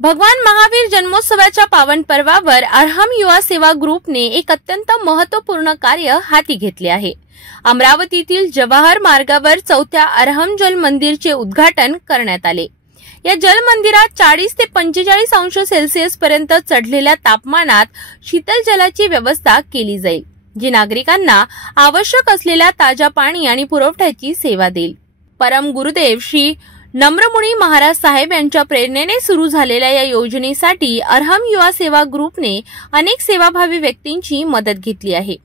भगवान महावीर जन्मोत्सवाच्या पावन पर्वावर अरहम युवा सेवा ग्रुपने एक अत्यंत महत्त्वपूर्ण कार्य हाती घेतले आहे। अमरावतीतील जवाहर मार्गावर 4थ्या अरहम जल मंदिरचे उद्घाटन करण्यात आले। या जल मंदिरात 40 ते 45 अंश सेल्सिअस पर्यंत चढलेल्या तापमानात शीतल जलाची व्यवस्था केली जाईल, जी नागरिकांना आवश्यक असलेल्या ताजा पाणी आणि पुरवठ्याची सेवा देईल। परम गुरुदेव श्री नम्रमुनी महाराज साहेब यांच्या प्रेरणेने सुरू झालेल्या या योजनेसाठी अरहम युवा सेवा ग्रुपने अनेक सेवाभावी व्यक्तींची मदत घेतली आहे।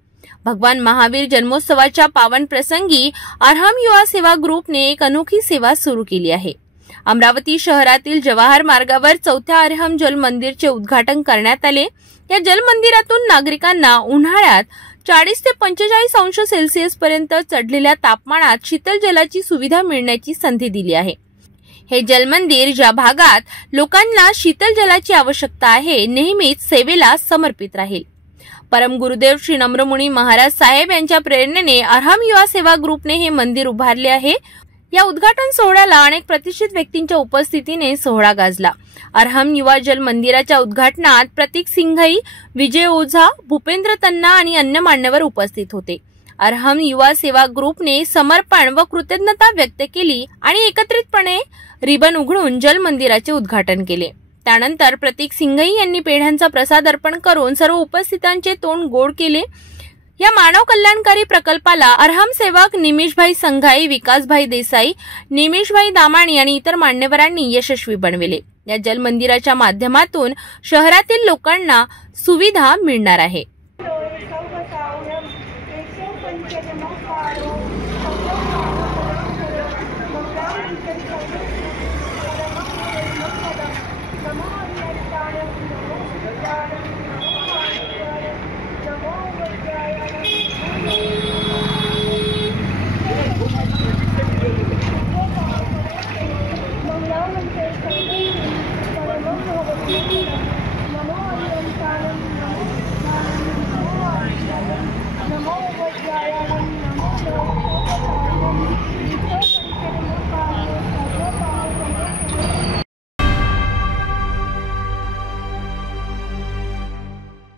भगवान महावीर जन्मोत्सवाच्या पावन प्रसंगी अरहम युवा सेवा ग्रुपने एक अनोखी सेवा सुरू केली आहे। अमरावती शहरातील जवाहर मार्गावर 4थ्या अरहम जल मंदिरचे उद्घाटन करण्यात आले। या जल मंदिरातून नागरिकांना उन्हाळ्यात 40 ते 45 अंश सेल्सिअस पर्यंत चढलेल्या तापमानात शीतल जलाची सुविधा मिळण्याची संधी दिली आहे। हे जलमंदिर ज्या भागात लोकांना शीतल जलाची आवश्यकता आहे, नेहमीच सेवेला समर्पित राहील। परम गुरुदेव श्री नम्रमुनी महाराज साहेब यांच्या प्रेरणेने अरहम युवा सेवा ग्रुपने हे मंदिर उभारले आहे। या उद्घाटन सोहळ्याला अनेक प्रतिष्ठित व्यक्तींच्या उपस्थितीने सोहळा गाजला। अरहम युवा जल मंदिराच्या उद्घाटनात प्रतीक सिंघई, विजय ओझा, भूपेंद्र तन्ना आणि अन्य मान्यवर उपस्थित होते। अरहम युवा सेवा ग्रुपने समर्पण व कृतज्ञता व्यक्त केली आणि एकत्रितपणे रिबन उघडून जल मंदिराचे उद्घाटन केले। त्यानंतर प्रतीक सिंघई यांनी पेढ्यांचा प्रसाद अर्पण करून सर्व उपस्थितांचे तोंड गोड केले। या मानव कल्याणकारी प्रकल्पाला अरहम सेवक निमिषभाई संघाई, विकासभाई देसाई, निमिषभाई दामाणी आणि इतर मान्यवरांनी यशस्वी बनविले। या जल मंदिराच्या माध्यमातून शहरातील लोकांना सुविधा मिळणार आहे। नमो